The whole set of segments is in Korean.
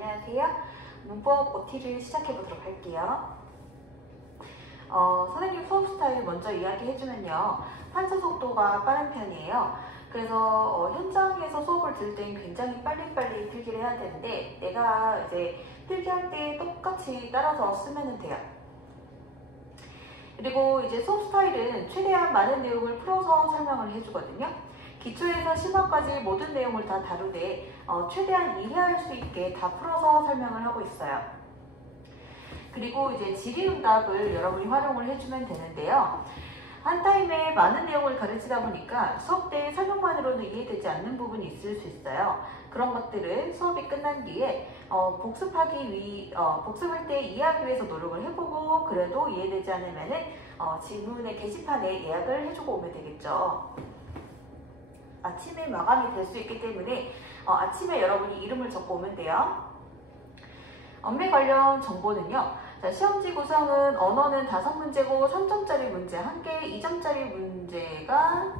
안녕하세요. 문법 OT를 시작해 보도록 할게요. 선생님 수업 스타일 먼저 이야기해주면요. 판서 속도가 빠른 편이에요. 그래서 현장에서 수업을 들을 땐 굉장히 빨리빨리 필기를 해야 되는데 내가 이제 필기할 때 똑같이 따라서 쓰면 돼요. 그리고 이제 수업 스타일은 최대한 많은 내용을 풀어서 설명을 해주거든요. 기초에서 심화까지 모든 내용을 다 다루되 최대한 이해할 수 있게 다 풀어서 설명을 하고 있어요. 그리고 이제 질의응답을 여러분이 활용을 해주면 되는데요. 한 타임에 많은 내용을 가르치다 보니까 수업 때 설명만으로는 이해되지 않는 부분이 있을 수 있어요. 그런 것들을 수업이 끝난 뒤에 복습할 때 이해하기 위해서 노력을 해보고 그래도 이해되지 않으면은 질문의 게시판에 예약을 해주고 오면 되겠죠. 아침에 마감이 될 수 있기 때문에 아침에 여러분이 이름을 적고 오면 돼요. 언매 관련 정보는요. 자, 시험지 구성은 언어는 5문제고 3점짜리 문제 1개, 2점짜리 문제가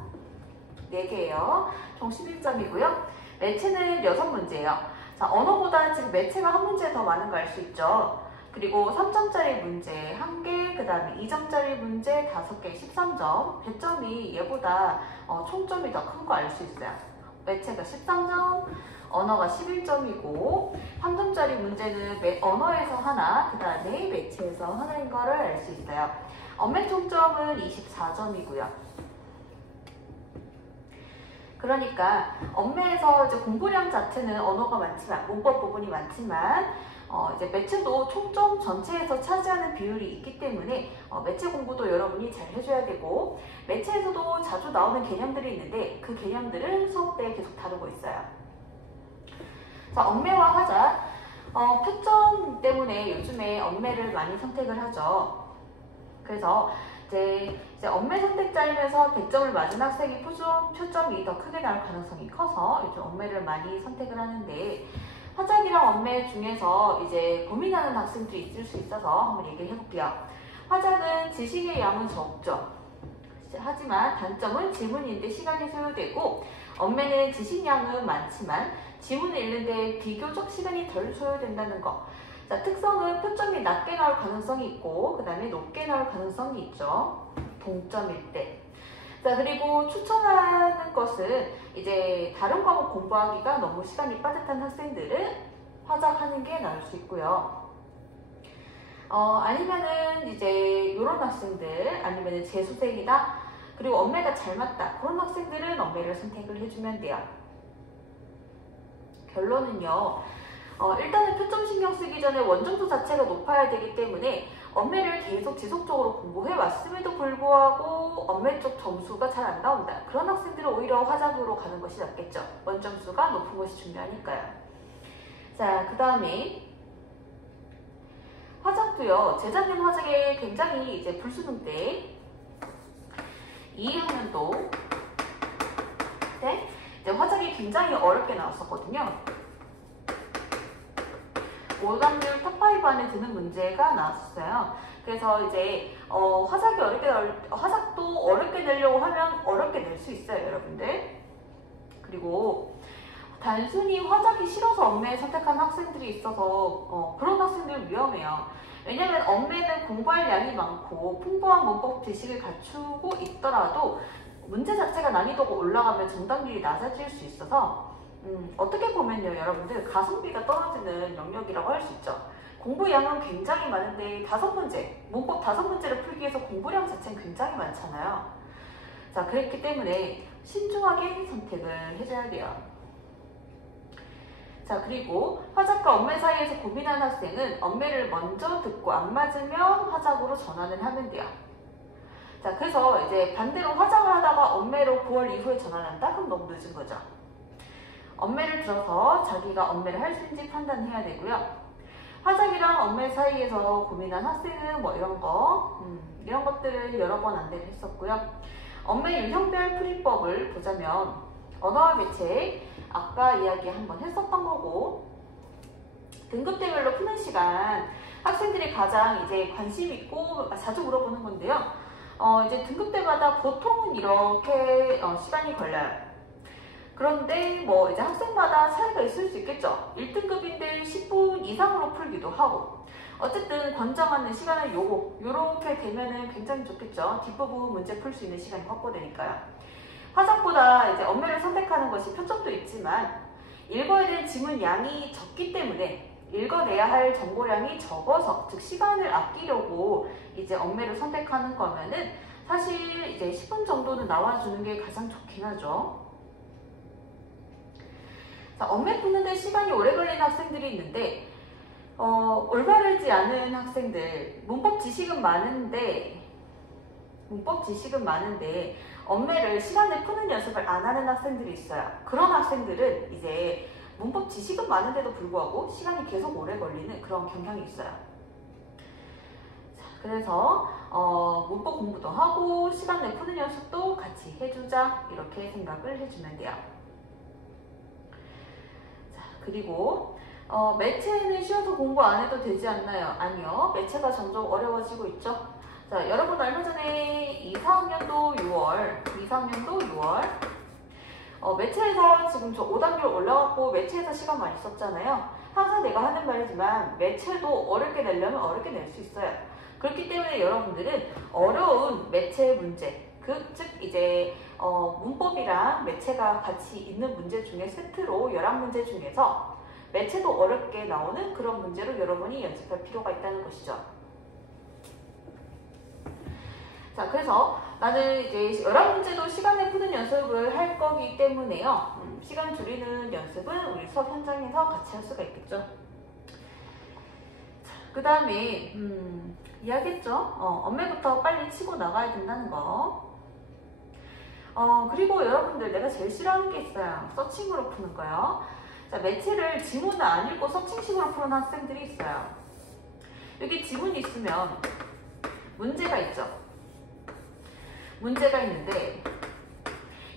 4개예요. 총 11점이고요. 매체는 6문제예요. 자, 언어보다 지금 매체가 한 문제 더 많은 거 알 수 있죠. 그리고 3점짜리 문제 1개, 그 다음에 2점짜리 문제 5개, 13점. 배점이 얘보다 총점이 더 큰 거 알 수 있어요. 매체가 13점, 언어가 11점이고 3점짜리 문제는 언어에서 하나, 그 다음에 매체에서 하나인 거를 알 수 있어요. 언매 총점은 24점이고요. 그러니까 언매에서 이제 공부량 자체는 언어가 많지만 문법 부분이 많지만 이제 매체도 총점 전체에서 차지하는 비율이 있기 때문에 매체 공부도 여러분이 잘 해줘야 되고 매체에서도 자주 나오는 개념들이 있는데 그 개념들을 수업 때 계속 다루고 있어요. 자, 언매와 화작. 표점 때문에 요즘에 언매를 많이 선택을 하죠. 그래서 이제 언매 선택자이면서 100점을 맞은 학생이 표점이 더 크게 나올 가능성이 커서 요즘 언매를 많이 선택을 하는데 화작이랑 언매 중에서 이제 고민하는 학생들이 있을 수 있어서 한번 얘기를 해볼게요. 화작은 지식의 양은 적죠. 하지만 단점은 지문인데 시간이 소요되고 언매는 지식량은 많지만 지문을 읽는데 비교적 시간이 덜 소요된다는 거. 자, 특성은 표점이 낮게 나올 가능성이 있고 그 다음에 높게 나올 가능성이 있죠. 동점일 때. 자, 그리고 추천하는 것은 이제 다른 과목 공부하기가 너무 시간이 빠듯한 학생들은 화작하는 게 나을 수 있고요. 아니면은 이제 이런 학생들 아니면은 재수생이다 그리고 언매가 잘 맞다 그런 학생들은 언매를 선택을 해주면 돼요. 결론은요. 일단은 표점 신경 쓰기 전에 원점수 자체가 높아야 되기 때문에 언매를 계속 지속적으로 공부해 왔음에도 불구하고 언매 쪽 점수가 잘 안 나온다. 그런 학생들은 오히려 화작으로 가는 것이 낫겠죠. 원점수가 높은 것이 중요하니까요. 자, 그 다음에 화작도요. 재작년 화작에 굉장히 이제 불수능 때 2학년도 때 이제 화작이 굉장히 어렵게 나왔었거든요. 월감률 탑5 안에 드는 문제가 나왔어요. 그래서 이제 화작도 어렵게 내려고 하면 어렵게 낼 수 있어요, 여러분들. 그리고 단순히 화작이 싫어서 언매 선택한 학생들이 있어서 그런 학생들은 위험해요. 왜냐면 언매는 공부할 양이 많고 풍부한 문법 지식을 갖추고 있더라도 문제 자체가 난이도가 올라가면 정답률이 낮아질 수 있어서 어떻게 보면요, 여러분들 가성비가 떨어지는 영역이라고 할 수 있죠. 공부량은 굉장히 많은데 5문제, 문법 5문제를 풀기 위해서 공부량 자체는 굉장히 많잖아요. 자, 그렇기 때문에 신중하게 선택을 해줘야 돼요. 자, 그리고 화작과 언매 사이에서 고민한 학생은 언매를 먼저 듣고 안 맞으면 화작으로 전환을 하면 돼요. 자, 그래서 이제 반대로 화작을 하다가 언매로 9월 이후에 전환한다? 그럼 너무 늦은 거죠. 언매를 들어서 자기가 언매를 할 수 있는지 판단해야 되고요. 화작이랑 언매 사이에서 고민한 학생은 뭐 이런 것들을 여러 번 안내를 했었고요. 언매 유형별 풀이법을 보자면 언어와 매체 아까 이야기 한번 했었던 거고 등급대별로 푸는 시간 학생들이 가장 이제 관심 있고 자주 물어보는 건데요. 이제 등급대마다 보통은 이렇게 시간이 걸려요. 그런데 뭐 이제 학생마다 차이가 있을 수 있겠죠. 1등급인데 10분 이상으로 풀기도 하고, 어쨌든 권장하는 시간은 요렇게 되면은 굉장히 좋겠죠. 뒷부분 문제 풀 수 있는 시간이 확보되니까요. 화작보다 이제 언매를 선택하는 것이 표점도 있지만 읽어야 될 지문 양이 적기 때문에 읽어내야 할 정보량이 적어서, 즉 시간을 아끼려고 이제 언매를 선택하는 거면은 사실 이제 10분 정도는 나와주는 게 가장 좋긴 하죠. 자, 언매 푸는데 시간이 오래 걸리는 학생들이 있는데 올바르지 않은 학생들, 문법 지식은 많은데 언매를 시간을 푸는 연습을 안 하는 학생들이 있어요. 그런 학생들은 이제 문법 지식은 많은데도 불구하고 시간이 계속 오래 걸리는 그런 경향이 있어요. 자, 그래서 문법 공부도 하고 시간 내 푸는 연습도 같이 해주자, 이렇게 생각을 해주면 돼요. 자, 그리고 매체는 쉬워서 공부 안 해도 되지 않나요? 아니요. 매체가 점점 어려워지고 있죠. 자, 여러분 얼마 전에 2, 4학년도 6월 매체에서 지금 저 5단계로 올라갔고 매체에서 시간 많이 썼잖아요. 항상 내가 하는 말이지만 매체도 어렵게 내려면 어렵게 낼 수 있어요. 그렇기 때문에 여러분들은 어려운 매체 문제, 즉 이제 문법이랑 매체가 같이 있는 문제 중에 세트로 11문제 중에서 매체도 어렵게 나오는 그런 문제로 여러분이 연습할 필요가 있다는 것이죠. 자, 그래서 나는 이제 11문제도 시간에 푸는 연습을 할 거기 때문에요. 시간 줄이는 연습은 우리 수업 현장에서 같이 할 수가 있겠죠. 그 다음에 이야기했죠. 언매부터 빨리 치고 나가야 된다는 거. 그리고 여러분들, 내가 제일 싫어하는 게 있어요. 서칭으로 푸는 거요. 자, 매체를 지문을 안 읽고 서칭식으로 푸는 학생들이 있어요. 여기 지문이 있으면 문제가 있죠. 문제가 있는데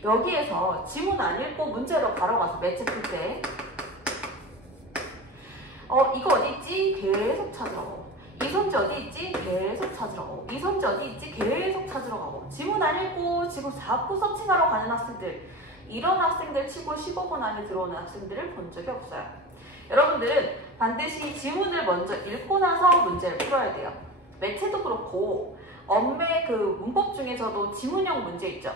여기에서 지문 안 읽고 문제로 바로 가서 매체 풀 때 이거 어디 있지? 계속 찾으러 가고, 이 선지 어디 있지? 계속 찾으러 가고, 이 선지 어디 있지? 계속 찾으러 가고, 지문 안 읽고 지금 자꾸 서칭하러 가는 학생들, 이런 학생들 치고 15분 안에 들어오는 학생들을 본 적이 없어요. 여러분들은 반드시 지문을 먼저 읽고 나서 문제를 풀어야 돼요. 매체도 그렇고 언매 그 문법 중에서도 지문형 문제 있죠.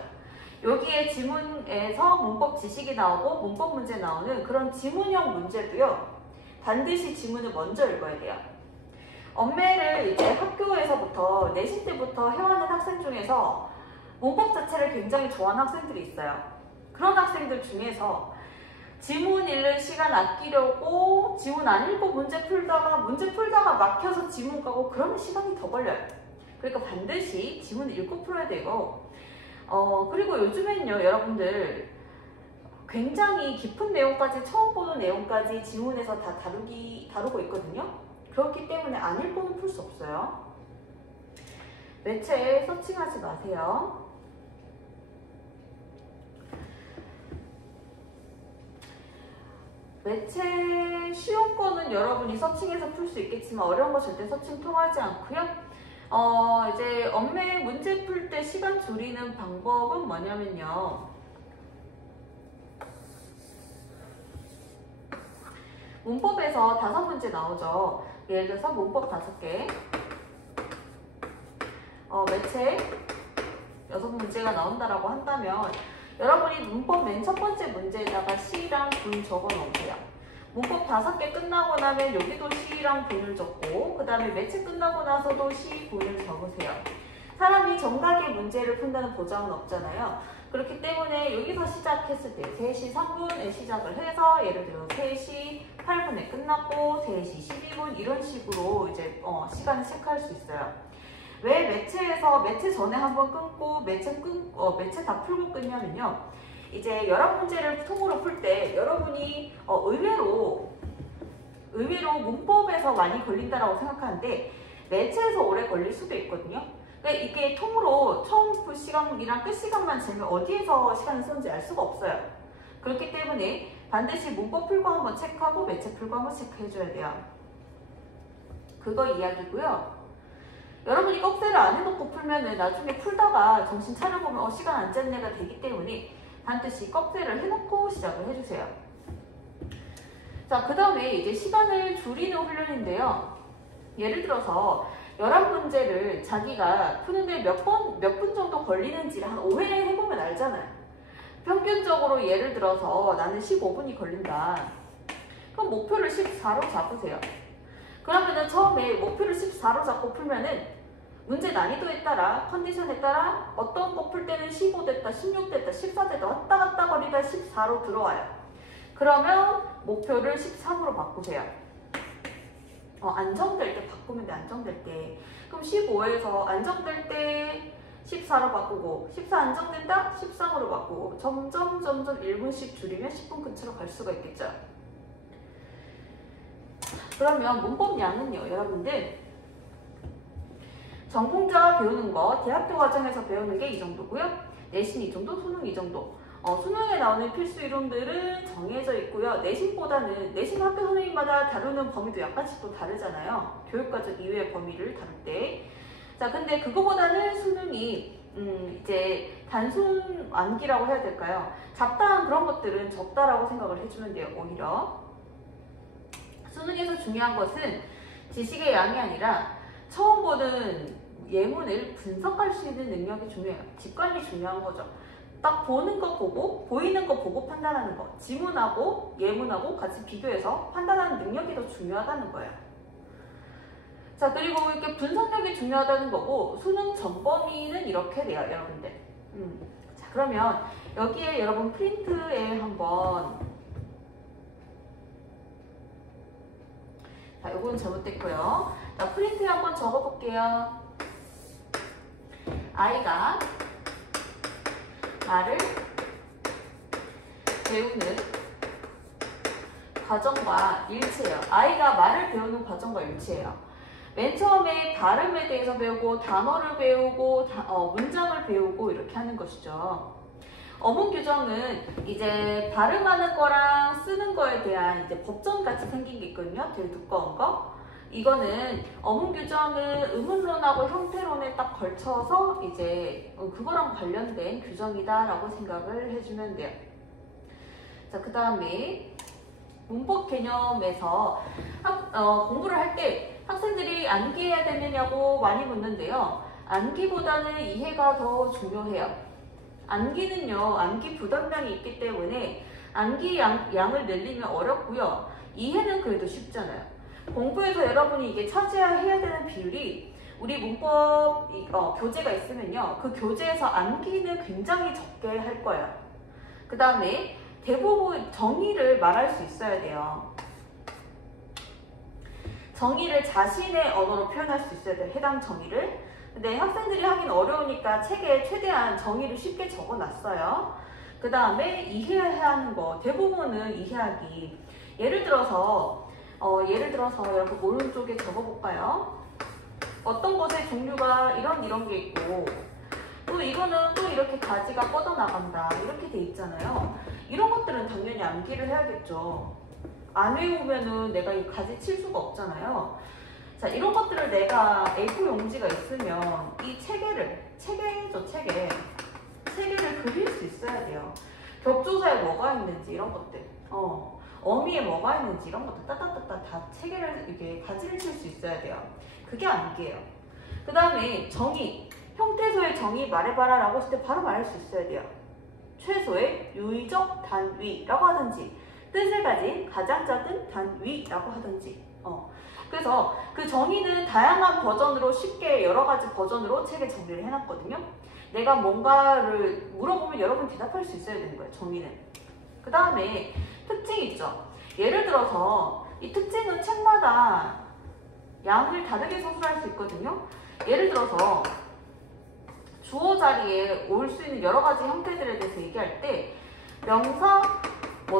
여기에 지문에서 문법 지식이 나오고 문법 문제 나오는 그런 지문형 문제도요, 반드시 지문을 먼저 읽어야 돼요. 언매를 이제 학교에서부터 내신 때부터 해왔는 학생 중에서 문법 자체를 굉장히 좋아하는 학생들이 있어요. 그런 학생들 중에서 지문 읽는 시간 아끼려고 지문 안 읽고 문제 풀다가 막혀서 지문 가고, 그러면 시간이 더 걸려요. 그러니까 반드시 지문을 읽고 풀어야 되고, 그리고 요즘엔요, 여러분들 굉장히 깊은 내용까지, 처음 보는 내용까지 지문에서 다 다루고 있거든요. 그렇기 때문에 안 읽고는 풀 수 없어요. 매체에 서칭하지 마세요. 매체 쉬운 거는 여러분이 서칭해서 풀 수 있겠지만 어려운 거 절대 서칭 통하지 않고요. 이제 언매 문제 풀 때 시간 줄이는 방법은 뭐냐면요. 문법에서 5문제 나오죠. 예를 들어서 문법 5개, 매체 6문제가 나온다라고 한다면 여러분이 문법 맨 첫 번째 문제에다가 시랑 분 적어 놓으세요. 문법 5개 끝나고 나면 여기도 시랑 분을 적고, 그 다음에 매체 끝나고 나서도 시, 분을 적으세요. 사람이 정각의 문제를 푼다는 보장은 없잖아요. 그렇기 때문에 여기서 시작했을 때 3시 3분에 시작을 해서 예를 들어 3시 8분에 끝났고 3시 12분 이런 식으로 이제 시간을 체크할 수 있어요. 왜 매체에서 매체 전에 한번 끊고 매체 다 풀고 끊냐면요. 이제 11문제를 통으로 풀 때 여러분이 의외로 문법에서 많이 걸린다라고 생각하는데 매체에서 오래 걸릴 수도 있거든요. 그러니까 이게 통으로 처음 풀 시간이랑 끝 시간만 재면 어디에서 시간을 썼는지 알 수가 없어요. 그렇기 때문에 반드시 문법 풀고 한번 체크하고 매체 풀고 한번 체크해줘야 돼요. 그거 이야기고요. 여러분이 꺽쇠를 안 해놓고 풀면은 나중에 풀다가 정신 차려보면 시간 안 짰네가 되기 때문에 반드시 꺽쇠를 해놓고 시작을 해주세요. 자, 그 다음에 이제 시간을 줄이는 훈련인데요. 예를 들어서 11문제를 자기가 푸는데 몇 분 정도 걸리는지를 한 5회 해보면 알잖아요. 평균적으로 예를 들어서 나는 15분이 걸린다. 그럼 목표를 14로 잡으세요. 그러면은 처음에 목표를 14로 잡고 풀면은 문제 난이도에 따라, 컨디션에 따라 어떤 거 풀 때는 15 됐다, 16 됐다, 14 됐다 왔다 갔다 거리다 14로 들어와요. 그러면 목표를 13으로 바꾸세요. 안정될 때 바꾸면 돼, 안정될 때. 그럼 15에서 안정될 때 14로 바꾸고, 14 안정된다? 13으로 바꾸고, 점점 1분씩 줄이면 10분 근처로 갈 수가 있겠죠. 그러면 문법량은요, 여러분들. 전공자 배우는 거, 대학교 과정에서 배우는 게 이 정도고요. 내신 이 정도, 수능 이 정도. 수능에 나오는 필수 이론들은 정해져 있고요. 내신보다는, 내신 학교 선생님마다 다루는 범위도 약간씩 또 다르잖아요. 교육과정 이외의 범위를 다룰 때. 자, 근데 그거보다는 수능이 이제 단순 암기라고 해야 될까요? 잡다한 그런 것들은 적다라고 생각을 해주면 돼요, 오히려. 수능에서 중요한 것은 지식의 양이 아니라 처음 보는 예문을 분석할 수 있는 능력이 중요해요. 직관이 중요한 거죠. 딱 보는 거 보고, 보이는 거 보고 판단하는 거. 지문하고 예문하고 같이 비교해서 판단하는 능력이 더 중요하다는 거예요. 자, 그리고 이렇게 분석력이 중요하다는 거고, 수능 전범위는 이렇게 돼요, 여러분들. 자, 그러면 여기에 여러분 프린트에 한번, 자, 요건 잘못됐고요. 자, 프린트에 한번 적어볼게요. 아이가 말을 배우는 과정과 일치해요. 아이가 말을 배우는 과정과 일치해요. 맨 처음에 발음에 대해서 배우고 단어를 배우고 문장을 배우고 이렇게 하는 것이죠. 어문 규정은 이제 발음하는 거랑 쓰는 거에 대한 이제 법전같이 생긴 게 있거든요. 되게 두꺼운 거. 이거는 어문 규정은 의문론하고 형태론에 딱 걸쳐서 이제 그거랑 관련된 규정이다라고 생각을 해주면 돼요. 자, 그 다음에 문법 개념에서 공부를 할 때 학생들이 암기해야 되느냐고 많이 묻는데요. 암기보다는 이해가 더 중요해요. 암기는요, 암기 부담량이 있기 때문에 암기 양을 늘리면 어렵고요. 이해는 그래도 쉽잖아요. 공부에서 여러분이 이게 차지해야 되는 비율이 우리 문법 교재가 있으면요. 그 교재에서 암기는 굉장히 적게 할 거예요. 그 다음에 대부분 정의를 말할 수 있어야 돼요. 정의를 자신의 언어로 표현할 수 있어야 돼요. 해당 정의를. 근데 학생들이 하긴 어려우니까 책에 최대한 정의를 쉽게 적어놨어요. 그 다음에 이해해야 하는 거. 대부분은 이해하기. 예를 들어서 여러분 오른쪽에 적어볼까요? 어떤 것의 종류가 이런 게 있고 또 이거는 또 이렇게 가지가 뻗어나간다. 이렇게 돼 있잖아요. 이런 것들은 당연히 암기를 해야겠죠. 안 외우면은 내가 이 가지 칠 수가 없잖아요. 자, 이런 것들을 내가 A4 용지가 있으면 이 체계를 그릴 수 있어야 돼요. 격조사에 뭐가 있는지 이런 것들, 어미에 뭐가 있는지 이런 것들 따따따따 다 체계를 이렇게 가지를 칠 수 있어야 돼요. 그게 암기예요. 그 다음에 정의, 형태소의 정의 말해봐라 라고 했을 때 바로 말할 수 있어야 돼요. 최소의 유의적 단위라고 하든지 뜻을 가진 가장 작은 단위라고 하든지. 그래서 그 정의는 다양한 버전으로 쉽게 여러 가지 버전으로 책에 정리를 해놨거든요. 내가 뭔가를 물어보면 여러분 대답할 수 있어야 되는 거예요, 정의는. 그 다음에 특징이 있죠. 예를 들어서 이 특징은 책마다 양을 다르게 서술할 수 있거든요. 예를 들어서 주어 자리에 올 수 있는 여러 가지 형태들에 대해서 얘기할 때 명사,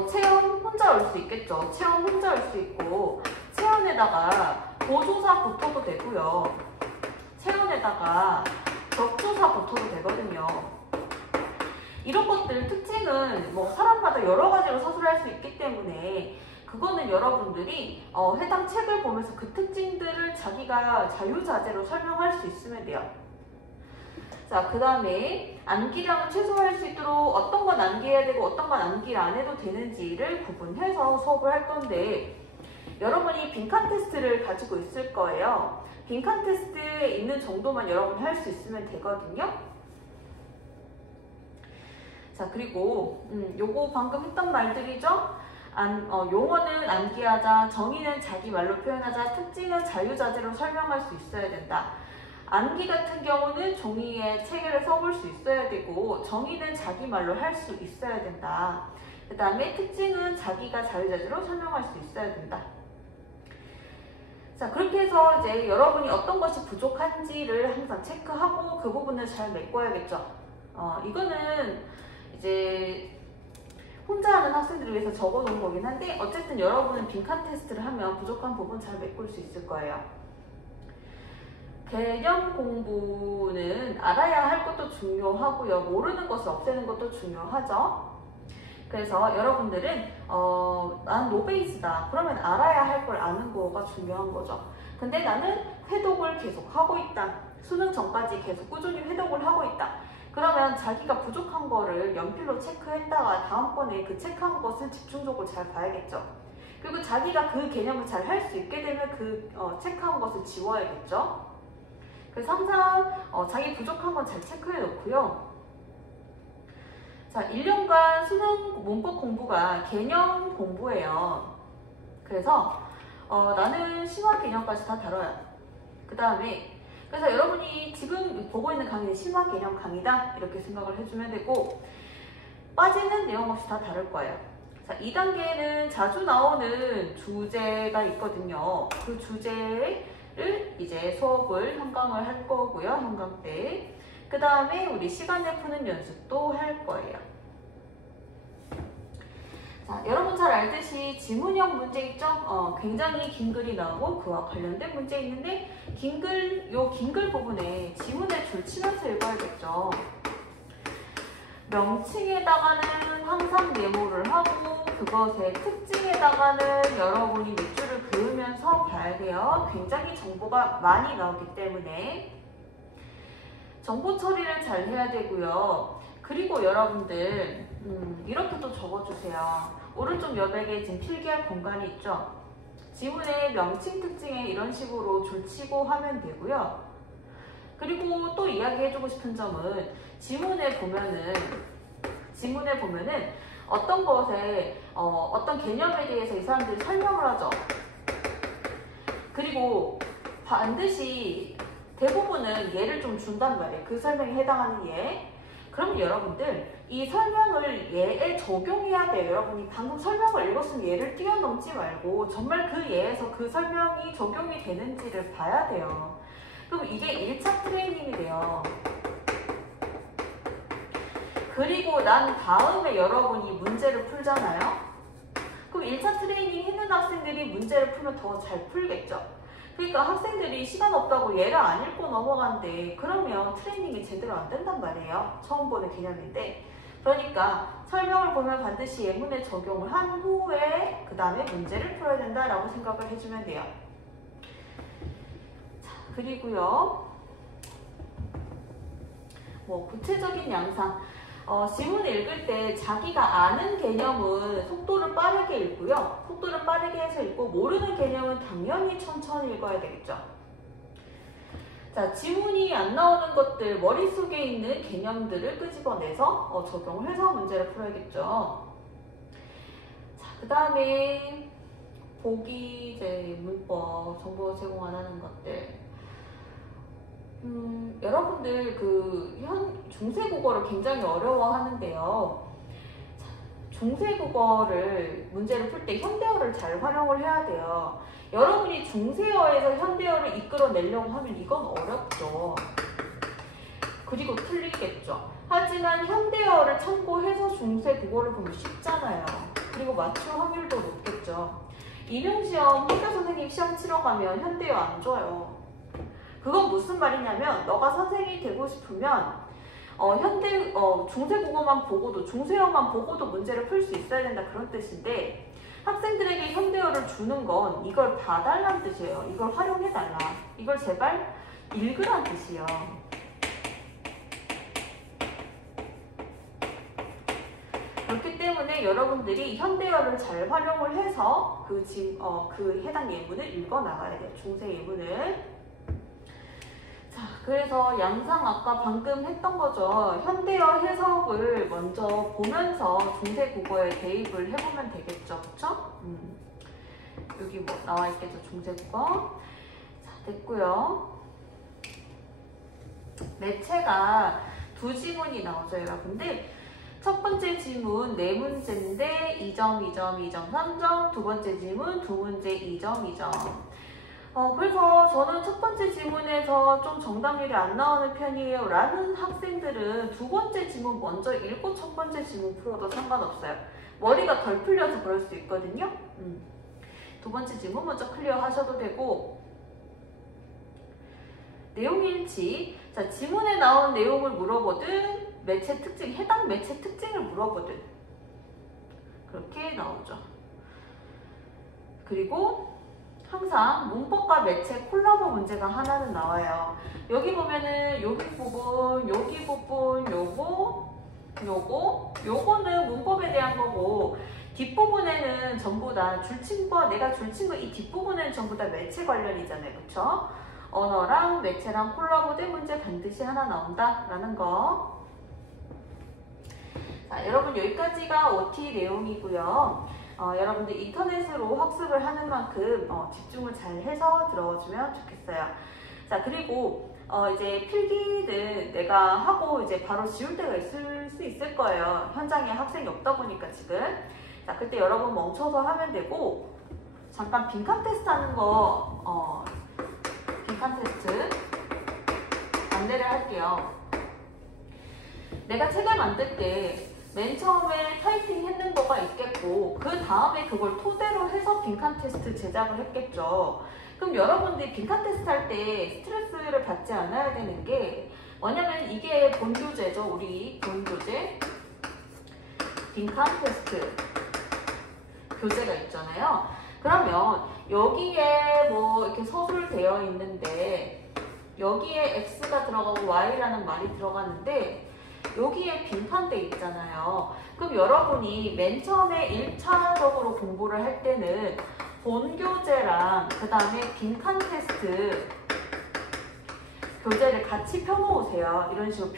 체험 혼자 올 수 있겠죠. 체험 혼자 올 수 있고 체험에다가 보조사 붙어도 되고요. 체험에다가 적조사 붙어도 되거든요. 이런 것들 특징은 사람마다 여러 가지로 서술할 수 있기 때문에 그거는 여러분들이 해당 책을 보면서 그 특징들을 자기가 자유자재로 설명할 수 있으면 돼요. 자, 그 다음에 암기량을 최소화할 수 있도록 어떤 건 암기해야 되고 어떤 건 암기를 안 해도 되는지를 구분해서 수업을 할 건데, 여러분이 빈칸 테스트를 가지고 있을 거예요. 빈칸 테스트에 있는 정도만 여러분이 할 수 있으면 되거든요. 자, 그리고 요거 방금 했던 말들이죠. 용어는 암기하자, 정의는 자기 말로 표현하자, 특징은 자유자재로 설명할 수 있어야 된다. 암기 같은 경우는 종이에 체계를 써볼 수 있어야 되고, 정의는 자기 말로 할 수 있어야 된다. 그 다음에 특징은 자기가 자유자재로 설명할 수 있어야 된다. 자, 그렇게 해서 이제 여러분이 어떤 것이 부족한지를 항상 체크하고 그 부분을 잘 메꿔야겠죠. 이거는 이제 혼자 하는 학생들을 위해서 적어놓은 거긴 한데, 어쨌든 여러분은 빈칸 테스트를 하면 부족한 부분 잘 메꿀 수 있을 거예요. 개념 공부는 알아야 할 것도 중요하고요. 모르는 것을 없애는 것도 중요하죠. 그래서 여러분들은 난 노베이스다. 그러면 알아야 할 걸 아는 거가 중요한 거죠. 근데 나는 회독을 계속 하고 있다. 수능 전까지 계속 꾸준히 회독을 하고 있다. 그러면 자기가 부족한 거를 연필로 체크했다가 다음번에 그 체크한 것을 집중적으로 잘 봐야겠죠. 그리고 자기가 그 개념을 잘 할 수 있게 되면 그 체크한 것을 지워야겠죠. 그래서 항상 자기 부족한 건 잘 체크해 놓고요. 자, 1년간 수능 문법 공부가 개념 공부예요. 그래서 나는 심화 개념까지 다 다뤄요. 그 다음에 그래서 여러분이 지금 보고 있는 강의는 심화 개념 강의다 이렇게 생각을 해주면 되고, 빠지는 내용 없이 다 다룰 거예요. 자, 2단계에는 자주 나오는 주제가 있거든요. 그 주제를 이제 수업을 현강을 할 거고요. 현강 때. 그 다음에 우리 시간에 푸는 연습도 할 거예요. 자, 여러분 잘 알듯이 지문형 문제 있죠? 굉장히 긴 글이 나오고 그와 관련된 문제 있는데, 긴 글 부분에 지문에 줄 치면서 읽어야겠죠. 명칭에다가는 항상 메모를 하고, 그것의 특징에다가는 여러분이 몇 줄을 그으면서 봐야 돼요. 굉장히 정보가 많이 나오기 때문에 정보 처리를 잘 해야 되고요. 그리고 여러분들 이렇게 또 적어주세요. 오른쪽 여백에 지금 필기할 공간이 있죠. 지문의 명칭 특징에 이런 식으로 줄치고 하면 되고요. 그리고 또 이야기해주고 싶은 점은 지문에 보면은 어떤 것에 어떤 개념에 대해서 이 사람들이 설명을 하죠. 그리고 반드시 대부분은 예를 좀 준단 말이에요. 그 설명에 해당하는 예. 그럼 여러분들 이 설명을 예에 적용해야 돼요. 여러분이 방금 설명을 읽었으면 예를 뛰어넘지 말고 정말 그 예에서 그 설명이 적용이 되는지를 봐야 돼요. 그럼 이게 1차 트레이닝이 돼요. 그리고 난 다음에 여러분이 문제를 풀잖아요. 그럼 1차 트레이닝 했는 학생들이 문제를 풀면 더 잘 풀겠죠. 그러니까 학생들이 시간 없다고 얘를 안 읽고 넘어간대. 그러면 트레이닝이 제대로 안 된단 말이에요. 처음 보는 개념인데. 그러니까 설명을 보면 반드시 예문에 적용을 한 후에 그 다음에 문제를 풀어야 된다라고 생각을 해주면 돼요. 자, 그리고요. 구체적인 양상. 지문 읽을 때 자기가 아는 개념은 속도를 빠르게 읽고요. 속도를 빠르게 해서 읽고, 모르는 개념은 당연히 천천히 읽어야 되겠죠. 자, 지문이 안 나오는 것들, 머릿속에 있는 개념들을 끄집어내서 적용을 해서 문제를 풀어야겠죠. 자, 그 다음에 보기, 이제 문법, 정보 제공 안 하는 것들. 여러분들 중세국어를 굉장히 어려워하는데요. 중세국어를 문제를 풀 때 현대어를 잘 활용을 해야 돼요. 여러분이 중세어에서 현대어를 이끌어내려고 하면 이건 어렵죠. 그리고 틀리겠죠. 하지만 현대어를 참고해서 중세국어를 보면 쉽잖아요. 그리고 맞출 확률도 높겠죠. 임용시험 학교 선생님 시험 치러 가면 현대어 안 줘요. 그건 무슨 말이냐면, 너가 선생님이 되고 싶으면 중세국어만 보고도, 중세어만 보고도 문제를 풀 수 있어야 된다, 그런 뜻인데, 학생들에게 현대어를 주는 건 이걸 봐달라는 뜻이에요. 이걸 활용해달라. 이걸 제발 읽으란 뜻이에요. 때문에 여러분들이 현대어를 잘 활용을 해서 그 해당 예문을 읽어 나가야 돼요. 중세 예문을. 자, 그래서 양상 아까 방금 했던 거죠. 현대어 해석을 먼저 보면서 중세 국어에 대입을 해보면 되겠죠. 그쵸? 여기 뭐 나와 있겠죠. 중세 국어. 자, 됐고요. 매체가 두 지문이 나오죠, 여러분들. 첫 번째 지문 4문제인데 2점, 2점, 2점, 3점. 두 번째 지문 2문제 2점, 2점. 그래서 저는 첫 번째 지문에서 좀 정답률이 안 나오는 편이에요 라는 학생들은 두 번째 지문 먼저 읽고 첫 번째 지문 풀어도 상관없어요. 머리가 덜 풀려서 그럴 수 있거든요. 두 번째 지문 먼저 클리어 하셔도 되고, 내용 일치. 자, 지문에 나온 내용을 물어보든 매체 특징, 해당 매체 특징을 물어보든 그렇게 나오죠. 그리고 항상 문법과 매체 콜라보 문제가 하나는 나와요. 여기 보면은 여기 부분, 여기 부분, 요거는 문법에 대한 거고, 뒷부분에는 전부 다 줄친거, 내가 줄친거 이 뒷부분에는 전부 다 매체 관련이잖아요. 그쵸? 언어랑 매체랑 콜라보된 문제 반드시 하나 나온다라는 거. 자, 여러분 여기까지가 OT 내용이고요. 여러분들 인터넷으로 학습을 하는 만큼 집중을 잘 해서 들어주면 좋겠어요. 자, 그리고 이제 필기는 내가 하고 이제 바로 지울 때가 있을 수 있을 거예요. 현장에 학생이 없다 보니까 지금. 자, 그때 여러분 멈춰서 하면 되고, 잠깐 빈칸 테스트 하는 거, 빈칸 테스트 안내를 할게요. 내가 책을 만들 때 맨 처음에 타이핑 했는 거가 있겠고, 그 다음에 그걸 토대로 해서 빈칸 테스트 제작을 했겠죠. 그럼 여러분들이 빈칸 테스트 할 때 스트레스를 받지 않아야 되는 게 뭐냐면, 이게 본교재죠. 우리 본교재 빈칸 테스트 교재가 있잖아요. 그러면 여기에 뭐 이렇게 서술되어 있는데, 여기에 X가 들어가고 Y라는 말이 들어가는데, 여기에 빈칸돼 있잖아요. 그럼 여러분이 맨 처음에 1차적으로 공부를 할 때는 본교재랑 그 다음에 빈칸 테스트 교재를 같이 펴놓으세요. 이런 식으로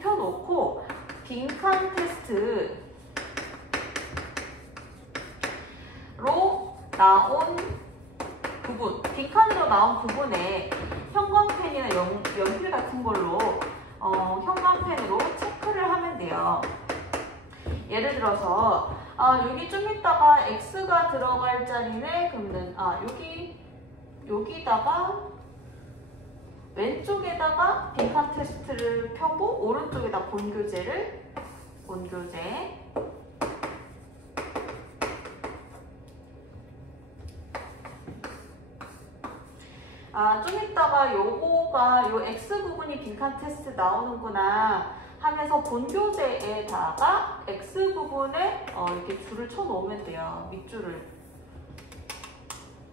펴놓고 빈칸 테스트로 나온 부분, 빈칸으로 나온 부분에 형광펜이나 연필 같은 걸로 형광펜으로 체크를 하면 돼요. 예를 들어서 여기 좀 있다가 X가 들어갈 자리네. 그러면 여기다가 왼쪽에다가 빈칸 테스트를 펴고, 오른쪽에다 본교재 좀 이따가 요거가 요 X 부분이 빈칸 테스트 나오는구나 하면서 본교재에다가 X 부분에 이렇게 줄을 쳐 놓으면 돼요. 밑줄을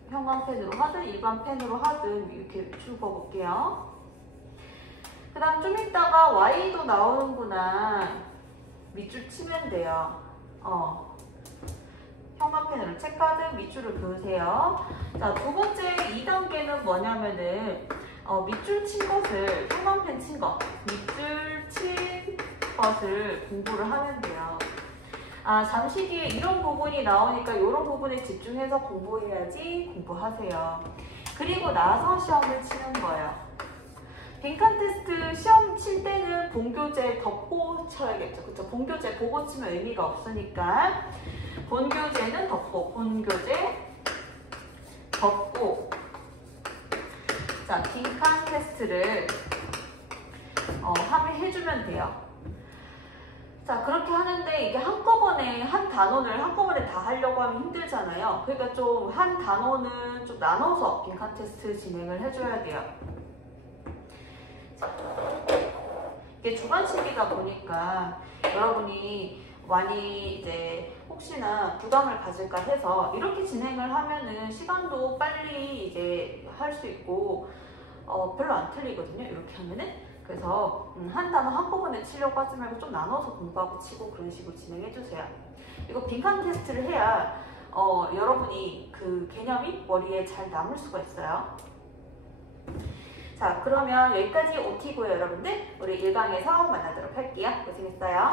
형광펜으로 하든 일반 펜으로 하든 이렇게 줄거 볼게요. 그 다음 좀 이따가 Y도 나오는구나 밑줄 치면 돼요. 형광펜으로 체크하든 밑줄을 그으세요. 자, 두 번째 2단계는 뭐냐면은 밑줄 친 것을, 형광펜 친 것, 밑줄 친 것을 공부를 하면 돼요. 잠시 뒤에 이런 부분이 나오니까 이런 부분에 집중해서 공부해야지 공부하세요. 그리고 나서 시험을 치는 거예요. 빈칸 테스트 시험 칠 때는 본교재 덮고 쳐야겠죠. 그쵸? 본교재 보고 치면 의미가 없으니까 본교재는 덮고, 본교재 덮고. 자, 빈칸 테스트를 해주면 돼요. 자, 그렇게 하는데 이게 한꺼번에 한 단원을 한꺼번에 다 하려고 하면 힘들잖아요. 그러니까 좀 한 단원은 좀 나눠서 빈칸 테스트 진행을 해줘야 돼요. 이게 주관식이다 보니까 여러분이 많이 이제 혹시나 부담을 가질까 해서 이렇게 진행을 하면은 시간도 빨리 이제 할 수 있고 별로 안 틀리거든요. 이렇게 하면은. 그래서 한 단어 한꺼번에 치려고 하지 말고 좀 나눠서 공부하고 치고 그런 식으로 진행해주세요. 이거 빈칸 테스트를 해야 여러분이 그 개념이 머리에 잘 남을 수가 있어요. 자, 그러면 여기까지 OT고요, 여러분들. 우리 1강에서 만나도록 할게요. 고생했어요.